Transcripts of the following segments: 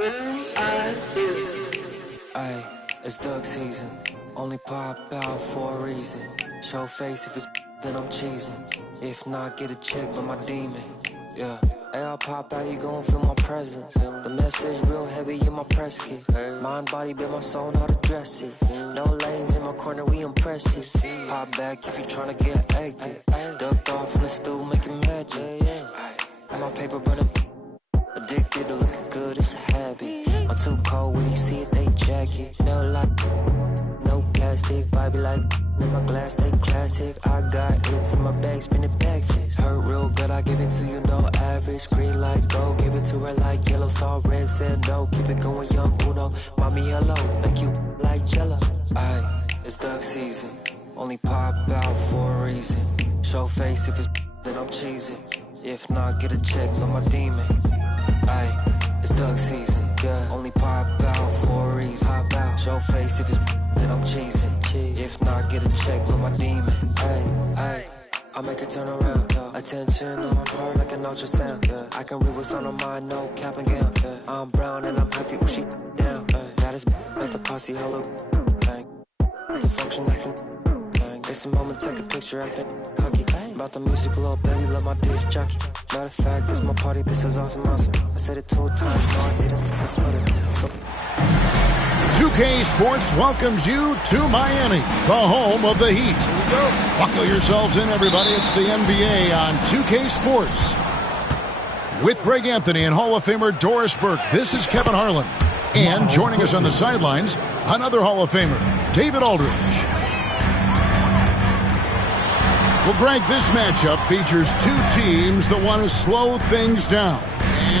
Ay, it's duck season. Only pop out for a reason. Show face if it's then I'm cheesing. If not, get a check by my demon. Yeah. Hey, I'll pop out, you gon' feel my presence. The message real heavy in my press kit. Mind, body, build my soul, how to dress it. No lanes in my corner, we impressive. Pop back if you tryna get active. Ducked off in the stool, making magic. And my paper burning. Addicted to looking good, it's a habit. I'm too cold when you see it, they jacket. No like, no plastic, vibey like in my glass, they classic. I got hits in my bag, spinning backflips. Hurt real good, I give it to you, no average. Green light, go, give it to her like yellow. Saw red, said no, keep it going, young Uno. Mommy, hello, make you like jello. Aye, it's duck season. Only pop out for a reason. Show face if it's then I'm cheesing. If not, get a check, no my demon. Aye, it's duck season, yeah. Only pop out for a reason. Pop out, show face if it's then I'm cheesing. If not, get a check with my demon. Aye, I make it turn around. Attention on her like an ultrasound. I can read what's on her mind, no cap and gown. I'm brown and I'm happy when she down. That is at the posse, hello. The function I can. It's a moment, take a picture, I think cocky. About the music, little baby, love my disc jockey. Matter of fact, this my party, this is awesome. I said it 2 times, no, I didn't since I started. So 2K Sports welcomes you to Miami, the home of the Heat. Buckle yourselves in, everybody. It's the NBA on 2K Sports. With Greg Anthony and Hall of Famer Doris Burke, this is Kevin Harlan. And joining us on the sidelines, another Hall of Famer, David Aldridge. Well, Greg, this matchup features two teams that want to slow things down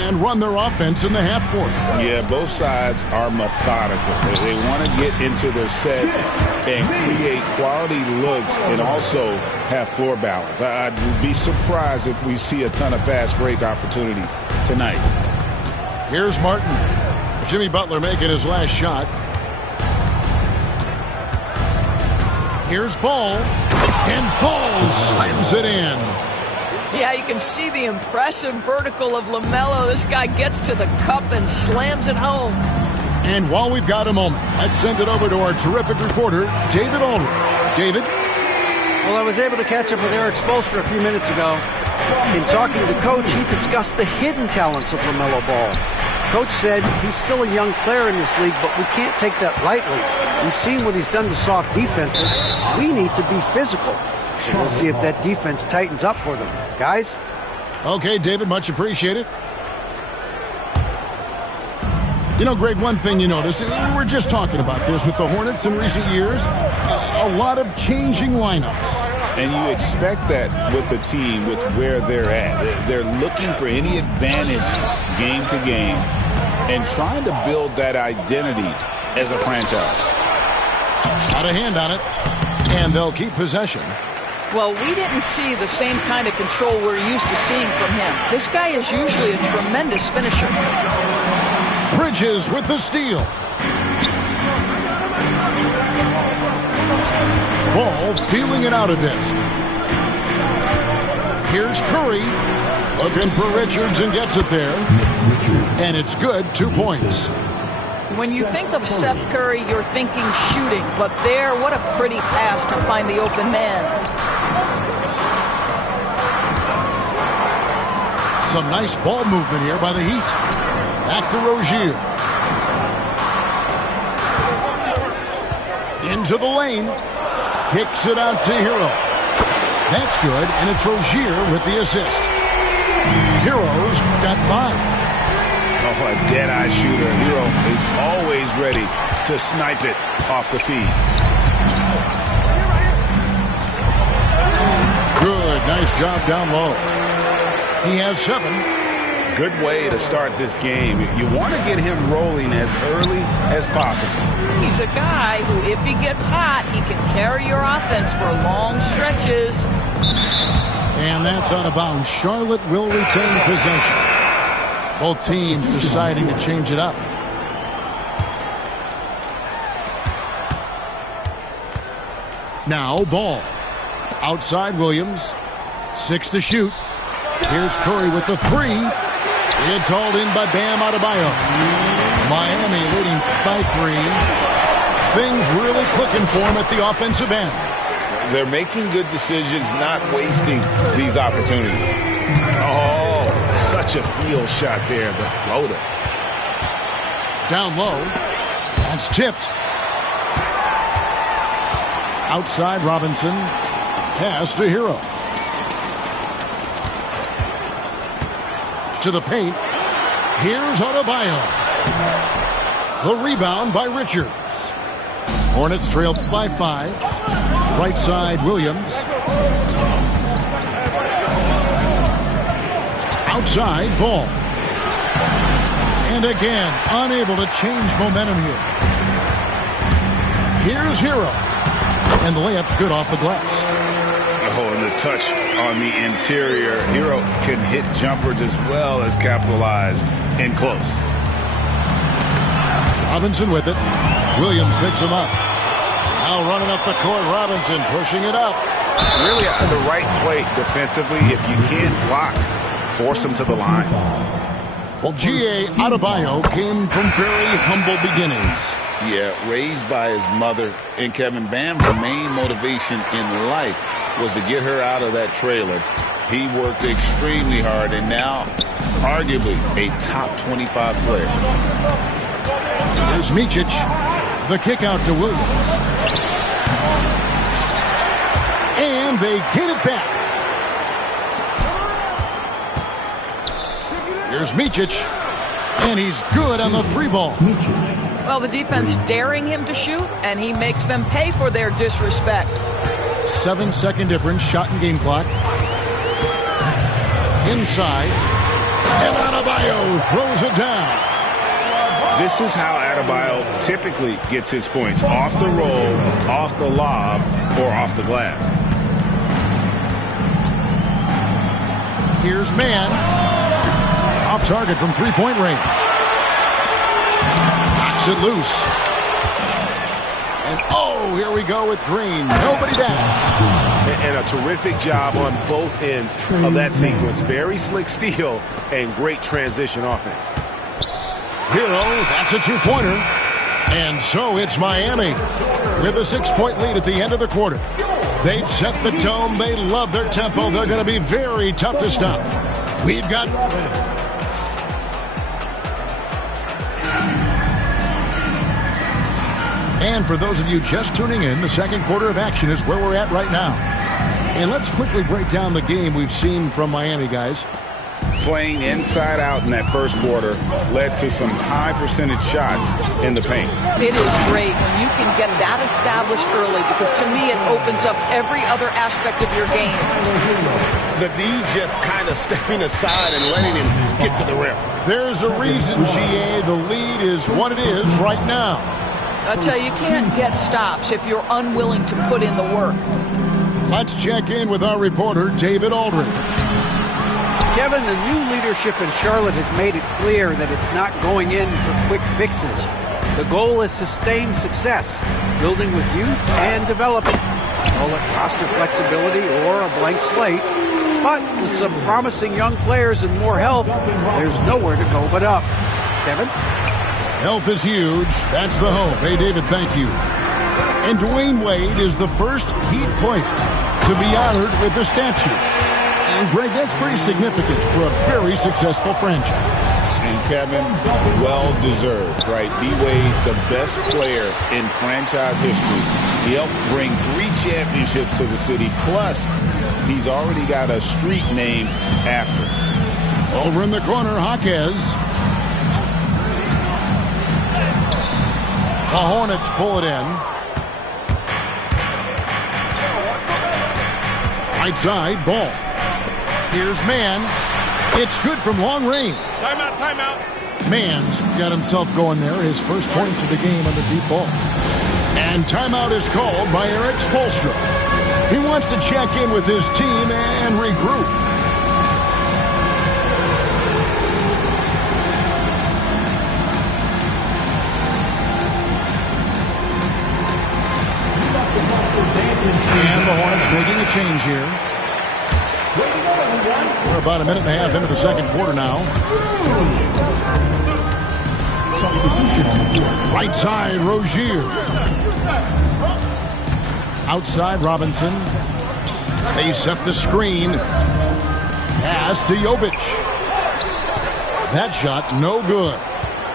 and run their offense in the half court. Yeah, both sides are methodical. They want to get into their sets and create quality looks and also have floor balance. I'd be surprised if we see a ton of fast break opportunities tonight. Here's Martin. Jimmy Butler making his last shot. Here's Ball. And Ball slams it in. Yeah, you can see the impressive vertical of LaMelo. This guy gets to the cup and slams it home. And while we've got a moment, let's send it over to our terrific reporter, David Aldridge. David? Well, I was able to catch up with Eric Spoelstra a few minutes ago. In talking to the coach, he discussed the hidden talents of LaMelo Ball. Coach said he's still a young player in this league, but we can't take that lightly. We've seen what he's done to soft defenses. We need to be physical. And we'll see if that defense tightens up for them. Guys? Okay, David, much appreciated. You know, Greg, one thing you notice, we're just talking about this with the Hornets in recent years, a lot of changing lineups. And you expect that with the team, with where they're at. They're looking for any advantage game to game and trying to build that identity as a franchise. Got a hand on it, and they'll keep possession. Well, we didn't see the same kind of control we're used to seeing from him. This guy is usually a tremendous finisher. Bridges with the steal. Ball feeling it out a bit. Here's Curry. Looking for Richards and gets it there. And it's good, 2 points. When you think of Seth Curry, you're thinking shooting. But there, what a pretty pass to find the open man. Some nice ball movement here by the Heat. Back to Rozier. Into the lane. Kicks it out to Hero. That's good, and it's Rozier with the assist. Hero's got 5. Oh, a dead-eye shooter. Hero is always ready to snipe it off the feed. Good, nice job down low. He has 7. Good way to start this game. You want to get him rolling as early as possible. He's a guy who, if he gets hot, he can carry your offense for long stretches. And that's out of bounds. Charlotte will retain possession. Both teams deciding to change it up. Now Ball. Outside Williams. 6 to shoot. Here's Curry with the 3. It's hauled in by Bam Adebayo. Miami leading by 3. Things really clicking for them at the offensive end. They're making good decisions, not wasting these opportunities. Oh, such a field shot there, the floater. Down low. That's tipped. Outside Robinson. Pass to Hero. To the paint. Here's Adebayo. The rebound by Richards. Hornets trail by 5. Right side Williams. Outside Ball. And again, unable to change momentum here. Here's Hero. And the layup's good off the glass. Oh, and the touch on the interior. Hero can hit jumpers as well as capitalize in close. Robinson with it. Williams picks him up. Now running up the court, Robinson pushing it up. Really the right play defensively. If you can't block, force him to the line. Well, G.A. Adebayo came from very humble beginnings. Yeah, raised by his mother. And Kevin, Bam's main motivation in life was to get her out of that trailer. He worked extremely hard and now arguably a top 25 player. Here's Micic. The kick out to Williams. And they get it back. Here's Micic. And he's good on the 3-ball. Well, the defense daring him to shoot, and he makes them pay for their disrespect. 7-second difference, shot and game clock. Inside. And Adebayo throws it down. This is how Adebayo typically gets his points. Off the roll, off the lob, or off the glass. Here's Mann. Off target from 3-point range. Knocks it loose. And oh, here we go with Green. Nobody down. And a terrific job on both ends of that sequence. Very slick steal and great transition offense. Hero, that's a 2-pointer. And so it's Miami with a 6-point lead at the end of the quarter. They've set the tone. They love their tempo. They're going to be very tough to stop. We've got... And for those of you just tuning in, the second quarter of action is where we're at right now. And let's quickly break down the game we've seen from Miami, guys. Playing inside out in that first quarter led to some high percentage shots in the paint. It is great when you can get that established early because to me it opens up every other aspect of your game. The D just kind of stepping aside and letting him get to the rim. There's a reason, GA, the lead is what it is right now. I tell you, you can't get stops if you're unwilling to put in the work. Let's check in with our reporter, David Aldridge. Kevin, the new leadership in Charlotte has made it clear that it's not going in for quick fixes. The goal is sustained success, building with youth and developing. Call it roster flexibility or a blank slate. But with some promising young players and more health, there's nowhere to go but up. Kevin? Health is huge. That's the hope. Hey, David, thank you. And Dwayne Wade is the first Heat player to be honored with a statue. And, Greg, that's pretty significant for a very successful franchise. And, Kevin, well-deserved, right? D-Wade, the best player in franchise history. He helped bring 3 championships to the city. Plus, he's already got a street named after him. Over in the corner, Jaquez. The Hornets pull it in. Right side, Ball. Here's Mann. It's good from long range. Timeout, timeout. Mann's got himself going there. His first points of the game on the deep ball. And timeout is called by Eric Spoelstra. He wants to check in with his team and regroup. And the Hornets making a change here. We're about a minute and a half into the second quarter now. Right side, Rozier. Outside, Robinson. They set the screen. Pass to Jovic. That shot, no good.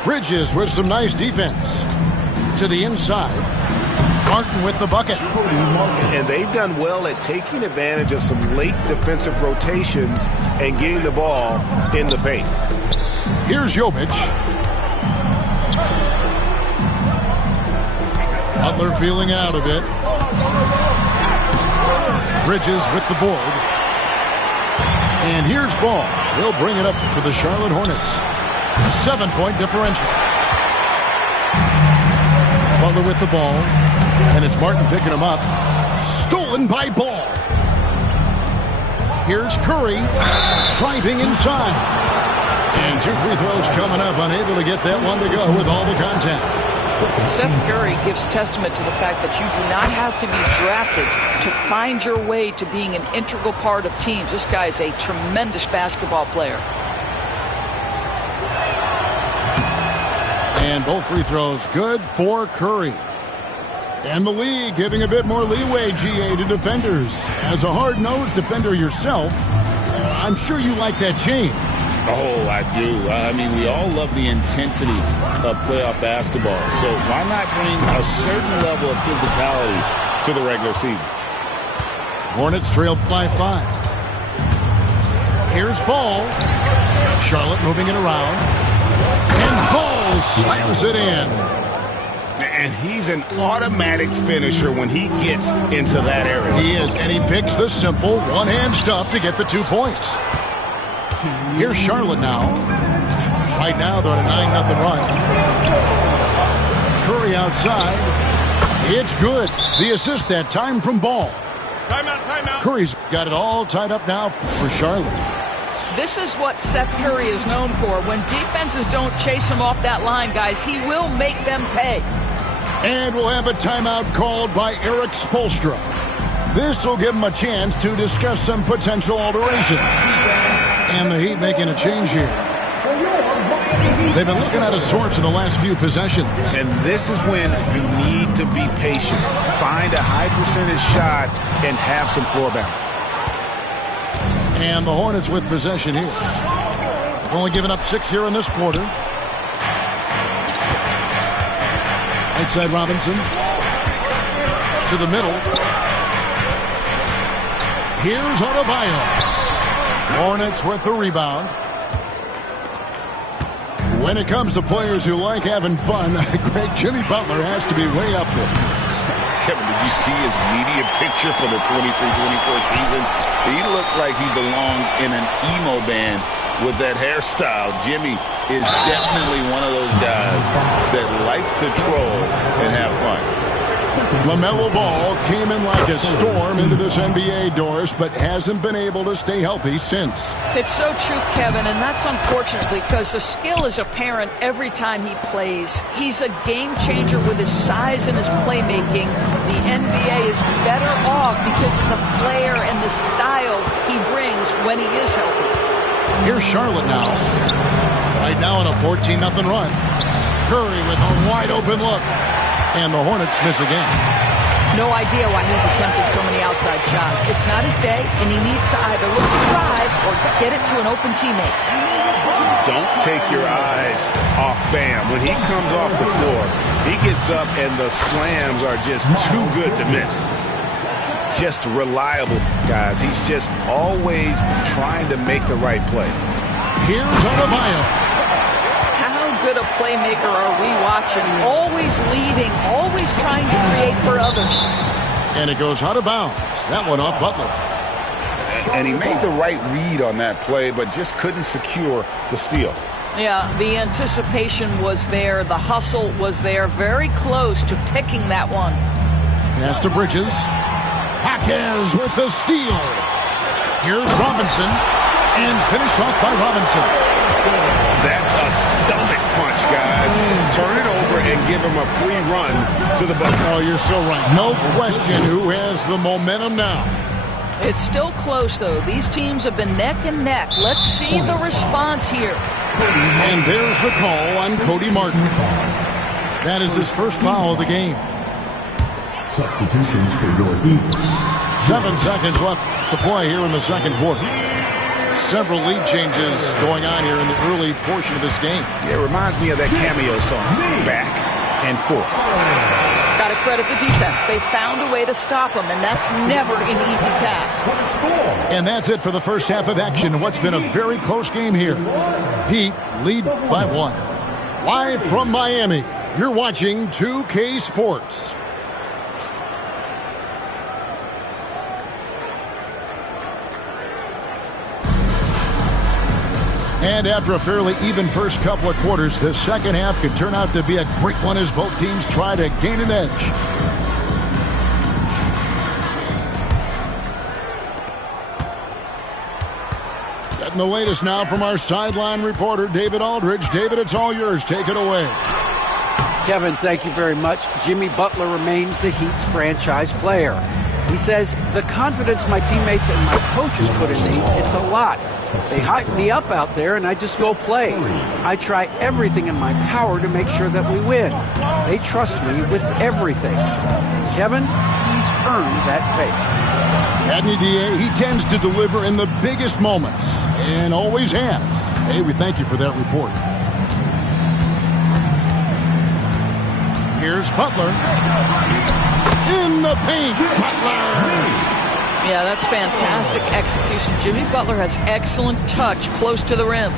Bridges with some nice defense. To the inside. Martin with the bucket. And they've done well at taking advantage of some late defensive rotations and getting the ball in the paint. Here's Jovic. Butler feeling out a bit. Bridges with the board. And here's Ball. He'll bring it up for the Charlotte Hornets. 7-point differential. Butler with the ball. And it's Martin picking him up. Stolen by Ball. Here's Curry. Driving inside. And 2 free throws coming up. Unable to get that one to go with all the contact. Seth Curry gives testament to the fact that you do not have to be drafted to find your way to being an integral part of teams. This guy is a tremendous basketball player. And both free throws good for Curry. And the league giving a bit more leeway, GA, to defenders. As a hard-nosed defender yourself, I'm sure you like that change. Oh, I do. I mean, we all love the intensity of playoff basketball. So why not bring a certain level of physicality to the regular season? Hornets trail by 5. Here's Ball. Charlotte moving it around. And Ball slams it in. And he's an automatic finisher when he gets into that area. He is, and he picks the simple one-hand stuff to get the 2 points. Here's Charlotte now. Right now, they're on a 9-0 run. Curry outside. It's good. The assist that time from Ball. Timeout. Curry's got it all tied up now for Charlotte. This is what Seth Curry is known for. When defenses don't chase him off that line, guys, he will make them pay. And we'll have a timeout called by Eric Spoelstra. This will give him a chance to discuss some potential alterations. And the Heat making a change here. They've been looking out of sorts in the last few possessions. And this is when you need to be patient. Find a high percentage shot and have some floor balance. And the Hornets with possession here. Only giving up 6 here in this quarter. Right side Robinson. To the middle. Here's Adebayo. Hornets with the rebound. When it comes to players who like having fun, Greg, Jimmy Butler has to be way up there. Kevin, did you see his media picture for the 23-24 season? He looked like he belonged in an emo band with that hairstyle. Jimmy is definitely one of those guys that likes to troll and have fun. LaMelo Ball came in like a storm into this NBA, Doris, but hasn't been able to stay healthy since. It's so true, Kevin, and that's unfortunate because the skill is apparent every time he plays. He's a game changer with his size and his playmaking. The NBA is better off because of the flair and the style he brings when he is healthy. Here's Charlotte now. Right now on a 14-0 run. Curry with a wide-open look. And the Hornets miss again. No idea why he's attempting so many outside shots. It's not his day, and he needs to either look to drive or get it to an open teammate. Don't take your eyes off Bam. When he comes off the floor, he gets up and the slams are just too good to miss. Just reliable, guys. He's just always trying to make the right play. Here's Adebayo. Good a playmaker are we watching? Always leading, always trying to create for others. And it goes out of bounds. That one off Butler. And he made the right read on that play, but just couldn't secure the steal. Yeah, the anticipation was there. The hustle was there. Very close to picking that one. Pass to Bridges. Jaquez with the steal. Here's Robinson. And finished off by Robinson. That's a stomach punch, guys. Turn it over and give him a free run to the bucket. Oh, you're so right. No question who has the momentum now. It's still close, though. These teams have been neck and neck. Let's see the response here. And there's the call on Cody Martin. That is his first foul of the game. Substitutions for your Heat. 7 seconds left to play here in the second quarter. Several lead changes going on here in the early portion of this game. It reminds me of that cameo song, Back and Forth. Got to credit the defense. They found a way to stop him, and that's never an easy task. And that's it for the first half of action. What's been a very close game here. Heat lead by 1. Live from Miami, you're watching 2K Sports. And after a fairly even first couple of quarters, the second half could turn out to be a great one as both teams try to gain an edge. Getting the latest now from our sideline reporter, David Aldridge. David, it's all yours. Take it away. Kevin, thank you very much. Jimmy Butler remains the Heat's franchise player. He says, the confidence my teammates and my coaches put in me, it's a lot. They hype me up out there, and I just go play. I try everything in my power to make sure that we win. They trust me with everything. And Kevin, he's earned that faith. Adney DA, he tends to deliver in the biggest moments, and always has. Hey, we thank you for that report. Here's Butler. In the paint, Butler! Yeah, that's fantastic execution. Jimmy Butler has excellent touch close to the rim.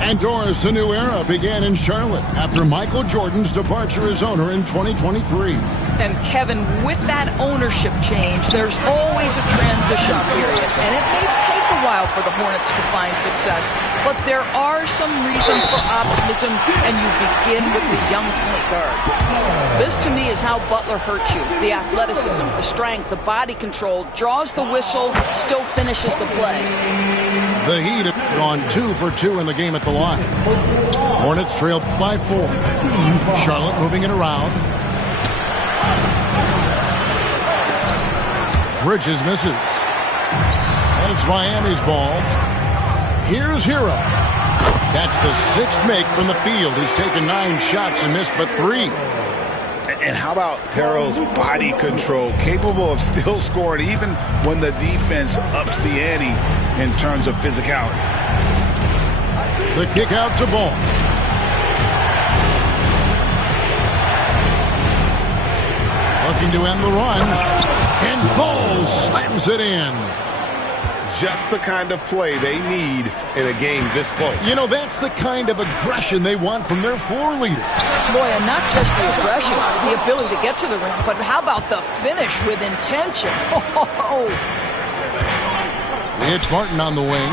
And Doris, a new era began in Charlotte after Michael Jordan's departure as owner in 2023. And Kevin, with that ownership change, there's always a transition period. And it may take a while for the Hornets to find success. But there are some reasons for optimism, and you begin with the young point guard. This, to me, is how Butler hurts you. The athleticism, the strength, the body control, draws the whistle, still finishes the play. The Heat have gone 2 for 2 in the game at the line. Hornets trail by 4. Charlotte moving it around. Bridges misses. And it's Miami's ball. Here's Hero. That's the 6th make from the field. He's taken 9 shots and missed but 3. And how about Harrell's body control, capable of still scoring even when the defense ups the ante in terms of physicality. The kick out to Ball. Looking to end the run. And Ball slams it in. Just the kind of play they need in a game this close. You know, that's the kind of aggression they want from their floor leader. Boy, and not just the aggression, the ability to get to the rim, but how about the finish with intention? Oh. It's Martin on the wing.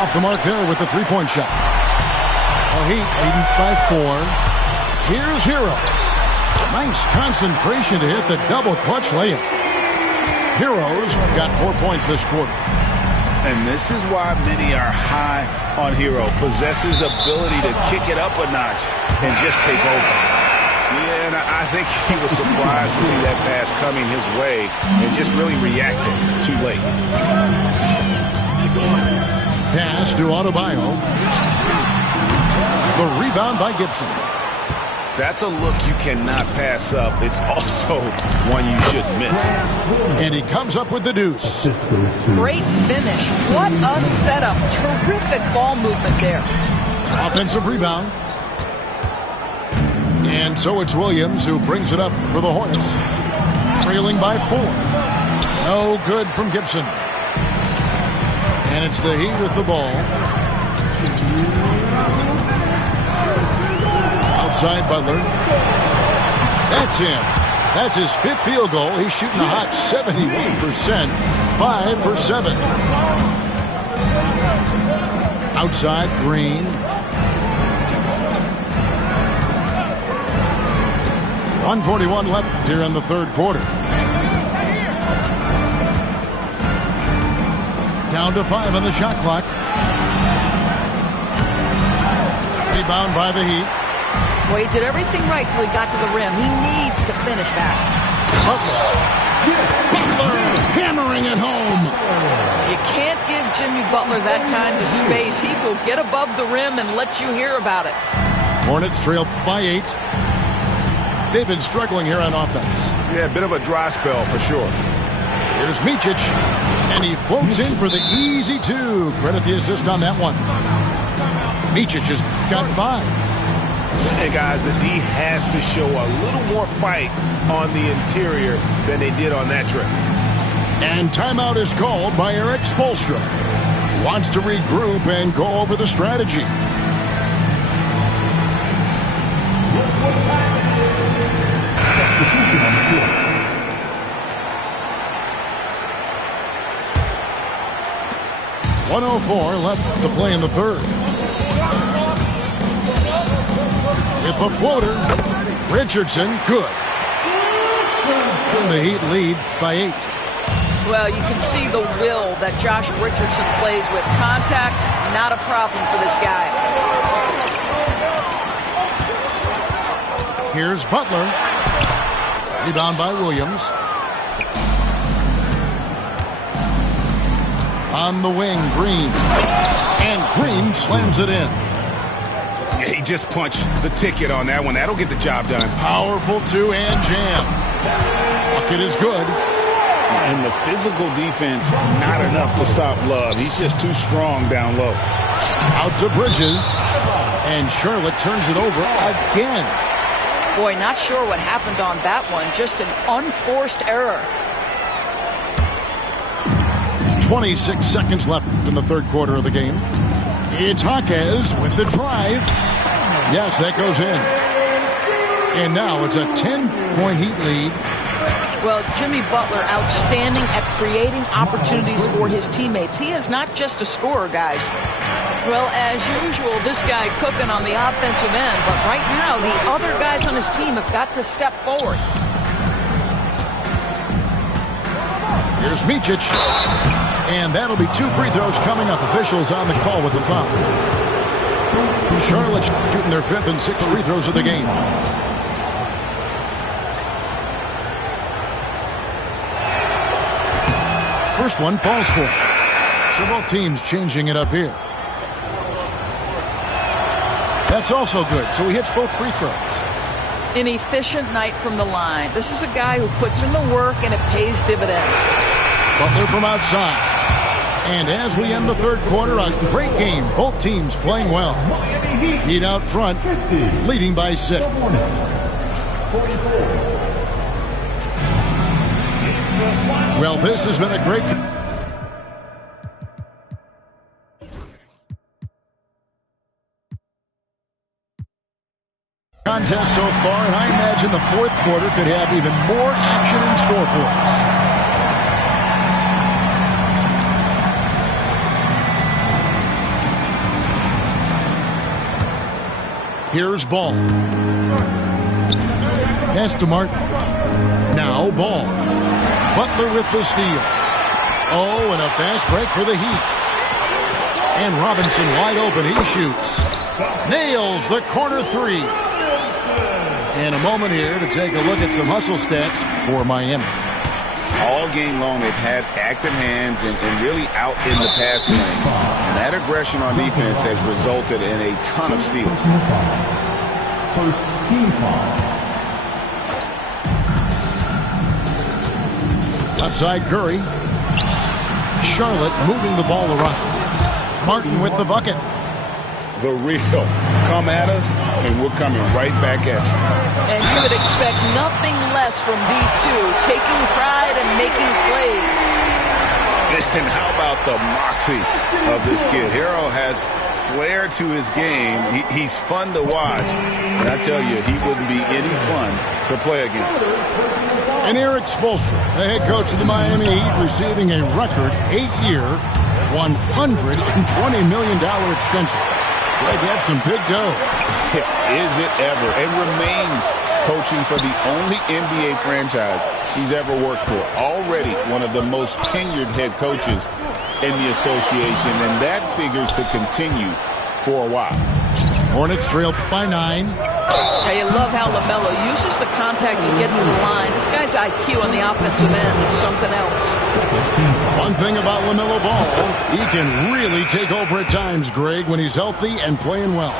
Off the mark there with the three-point shot. Heat leading by 4. Here's Hero. Nice concentration to hit the double clutch layup. Heroes got 4 points this quarter. And this is why many are high on Hero. Possesses ability to kick it up a notch and just take over. Yeah, and I think he was surprised to see that pass coming his way and just really reacted too late. Pass to Adebayo. The rebound by Gibson. That's a look you cannot pass up. It's also one you shouldn't miss. And he comes up with the deuce. Great finish. What a setup. Terrific ball movement there. Offensive rebound. And so it's Williams who brings it up for the Hornets. Trailing by 4. No good from Gibson. And it's the Heat with the ball. Outside Butler. That's him. That's his 5th field goal. He's shooting a hot 71%. 5 for 7. Outside Green. .141 left here in the third quarter. Down to 5 on the shot clock. Rebound by the Heat. Well, he did everything right till he got to the rim. He needs to finish that. Butler bring it home. You can't give Jimmy Butler that kind of space. He will get above the rim and let you hear about it. Hornets trail by 8. They've been struggling here on offense. Yeah, a bit of a dry spell for sure. Here's Micic, and he floats in for the easy 2. Credit the assist on that one. Micic has got 5. And guys, the D has to show a little more fight on the interior than they did on that trip. And timeout is called by Eric Spoelstra. He wants to regroup and go over the strategy. .104 left to play in the third. With the floater, Richardson, good. And the Heat lead by 8. Well, you can see the will that Josh Richardson plays with. Contact, not a problem for this guy. Here's Butler. Rebound by Williams. On the wing, Green. And Green slams it in. Yeah, he just punched the ticket on that one. That'll get the job done. Powerful 2 and jam. Bucket is good. And the physical defense, not enough to stop Love. He's just too strong down low. Out to Bridges. And Charlotte turns it over again. Boy, not sure what happened on that one. Just an unforced error. 26 seconds left in the third quarter of the game. It's Jaquez with the drive. Yes, that goes in. And now it's a 10-point Heat lead. Well, Jimmy Butler, outstanding at creating opportunities for his teammates. He is not just a scorer, guys. Well, as usual, this guy cooking on the offensive end. But right now, the other guys on his team have got to step forward. Here's Micic. And that'll be 2 free throws coming up. Officials on the call with the foul. Charlotte shooting their 5th and 6th free throws of the game. First one falls for him. So both teams changing it up here. That's also good. So he hits both free throws. An efficient night from the line. This is a guy who puts in the work and it pays dividends. Butler from outside. And as we end the third quarter, a great game. Both teams playing well. Heat out front, leading by 6. Well, this has been a great contest so far, and I imagine the fourth quarter could have even more action in store for us. Here's Ball. Pass to Martin. Now Ball. Butler with the steal. Oh, and a fast break for the Heat. And Robinson wide open. He shoots. Nails the corner 3. And a moment here to take a look at some hustle stats for Miami. All game long, they've had active hands and really out in the passing lanes. And that aggression on defense has resulted in a ton of steals. First team foul. Left side Curry. Charlotte moving the ball around. Martin with the bucket. The real. Come at us, and we're coming right back at you. And you would expect nothing less from these two, taking pride and making plays. And how about the moxie of this kid? Harrell has flair to his game. He's fun to watch. And I tell you, he wouldn't be any fun to play against. And Eric Spoelstra, the head coach of the Miami Heat, receiving a record 8-year, $120 million extension. Greg had some big dough. Is it ever? And remains coaching for the only NBA franchise he's ever worked for. Already one of the most tenured head coaches in the association, and that figures to continue for a while. Hornets trail by 9. Yeah, you love how LaMelo uses the contact to get to the line. This guy's IQ on the offensive end is something else. One thing about LaMelo Ball, he can really take over at times, Greg, when he's healthy and playing well.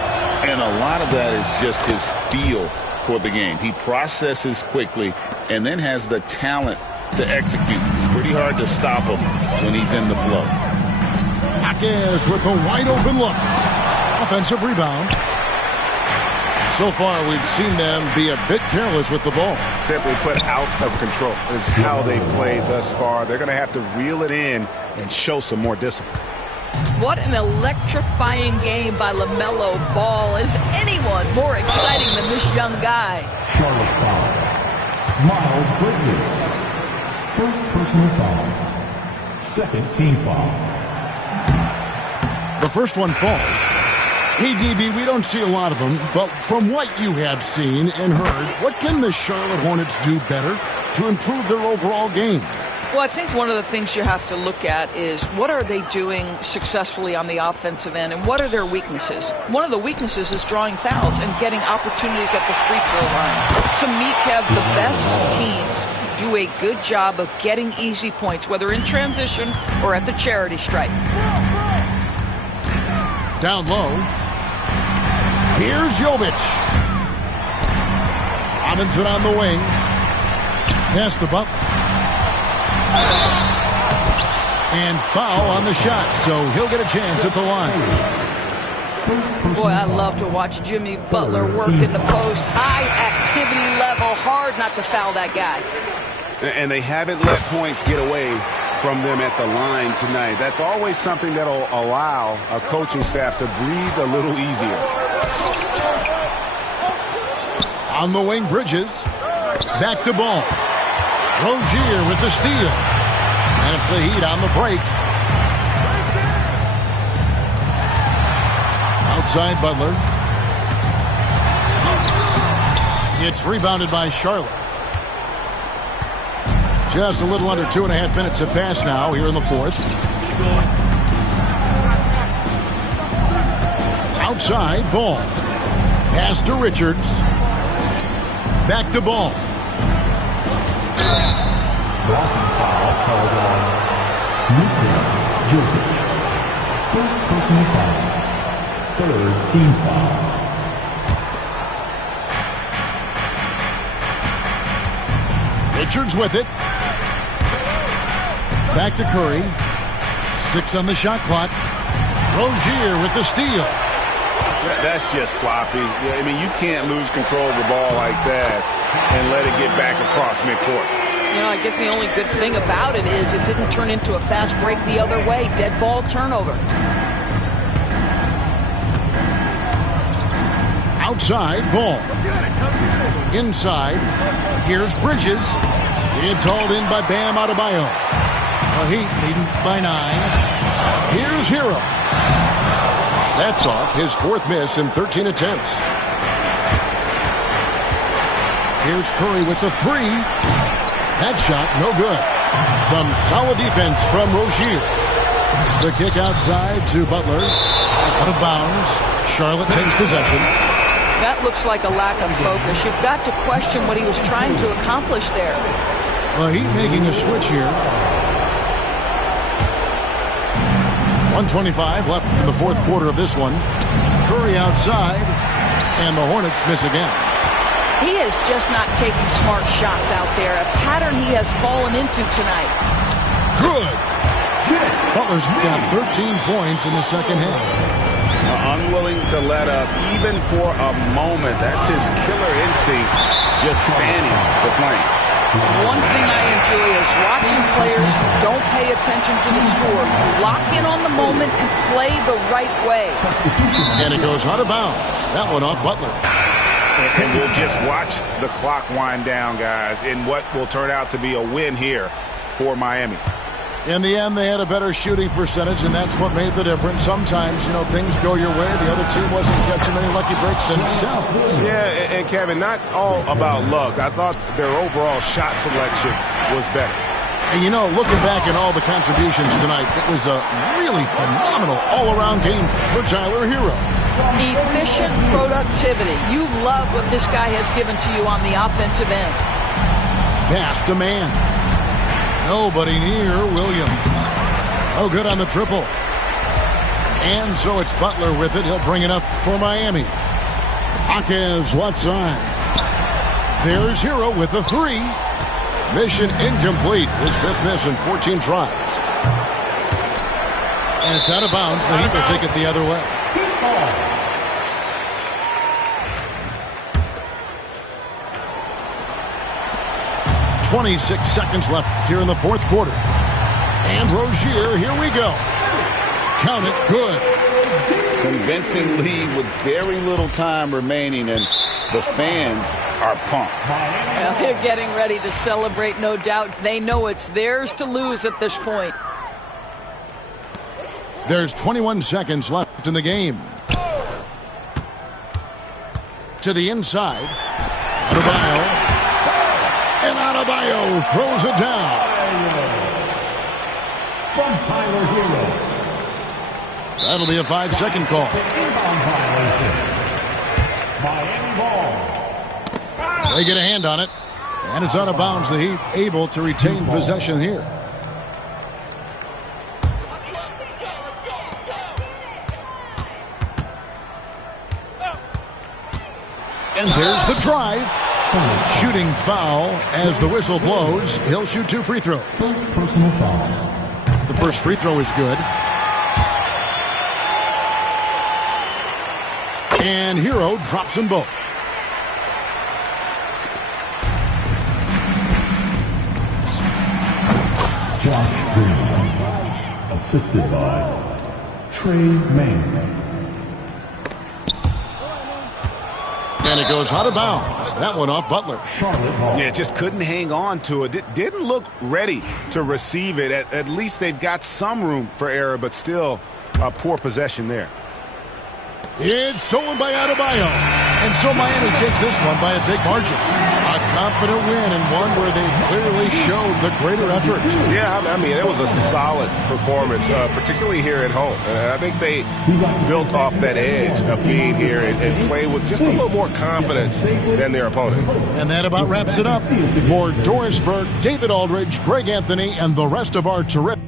And a lot of that is just his feel for the game. He processes quickly and then has the talent to execute. It's pretty hard to stop him when he's in the flow. Jaquez with a wide open look. Offensive rebound. So far, we've seen them be a bit careless with the ball. Simply put, out of control is how they played thus far. They're going to have to reel it in and show some more discipline. What an electrifying game by LaMelo Ball. Is anyone more exciting than this young guy? Charlotte foul. Miles Bridges. First personal foul. Second team foul. The first one falls. Hey, DB, we don't see a lot of them, but from what you have seen and heard, what can the Charlotte Hornets do better to improve their overall game? Well, I think one of the things you have to look at is what are they doing successfully on the offensive end and what are their weaknesses? One of the weaknesses is drawing fouls and getting opportunities at the free throw line. To me, Kev, the best teams do a good job of getting easy points, whether in transition or at the charity stripe. Down low. Here's Jovic. Robinson on the wing. Pass to Butler. And foul on the shot, so he'll get a chance at the line. Boy, I love to watch Jimmy Butler work in the post. High activity level, hard not to foul that guy. And they haven't let points get away from them at the line tonight. That's always something that'll allow a coaching staff to breathe a little easier. On the wing, Bridges. Back to Ball. Rozier with the steal. And it's the Heat on the break. Outside Butler. It's rebounded by Charlotte. Just a little under 2.5 minutes have passed now here in the fourth. Outside, Ball. Pass to Richards. Back to Ball. Blocking foul called on Nikola Jokic. First personal foul. Third team foul. Richards with it. Back to Curry. 6 on the shot clock. Rozier with the steal. That's just sloppy. I mean, you can't lose control of the ball like that and let it get back across midcourt. You know, I guess the only good thing about it is it didn't turn into a fast break the other way. Dead ball turnover. Outside, Ball. Inside, here's Bridges. It's hauled in by Bam Adebayo. The Heat leading by 9. Here's Hero. That's off his 4th miss in 13 attempts. Here's Curry with the 3. That shot, no good. Some solid defense from Rozier. The kick outside to Butler. Out of bounds. Charlotte takes possession. That looks like a lack of focus. You've got to question what he was trying to accomplish there. The Heat making a switch here. 1:25 left in the fourth quarter of this one. Curry outside, and the Hornets miss again. He is just not taking smart shots out there, a pattern he has fallen into tonight. Good. Butler's got 13 points in the second half. Unwilling to let up even for a moment. That's his killer instinct, just fanning the flame. One thing I enjoy is watching players who don't pay attention to the score, lock in on the moment and play the right way. And it goes out of bounds. That one off Butler. And we'll just watch the clock wind down, guys, in what will turn out to be a win here for Miami. In the end, they had a better shooting percentage, and that's what made the difference. Sometimes, you know, things go your way. The other team wasn't catching many lucky breaks themselves. Yeah, and Kevin, not all about luck. I thought their overall shot selection was better. And, you know, looking back at all the contributions tonight, it was a really phenomenal all-around game for Tyler Hero. Efficient productivity. You love what this guy has given to you on the offensive end. Pass to man. Nobody near Williams. Oh, good on the triple. And so it's Butler with it. He'll bring it up for Miami. Jaquez left side. There's Hero with the three. Mission incomplete. His fifth miss in 14 tries. And it's out of bounds. The Heat will take it the other way. 26 seconds left here in the fourth quarter. And Rozier, here we go. Count it, good. Convincing lead with very little time remaining, and the fans are pumped. Well, they're getting ready to celebrate, no doubt. They know it's theirs to lose at this point. There's 21 seconds left in the game. To the inside. Adebayo. And Adebayo throws it down. From Tyler Hero. That'll be a 5-second call. Miami ball. They get a hand on it. And it's out of bounds. The Heat able to retain possession here. And there's the drive. Shooting foul as the whistle blows. He'll shoot 2 free throws. First personal foul. The first free throw is good. And Hero drops them both. Josh Green. Assisted by Trey Mann. And it goes out of bounds. That one off Butler. Yeah, just couldn't hang on to it. Didn't look ready to receive it. At least they've got some room for error, but still a poor possession there. It's stolen by Adebayo. And so Miami takes this one by a big margin. A confident win and one where they clearly showed the greater effort. Yeah, I mean, it was a solid performance, particularly here at home. I think they built off that edge of being here and played with just a little more confidence than their opponent. And that about wraps it up. For Doris Burke, David Aldridge, Greg Anthony, and the rest of our terrific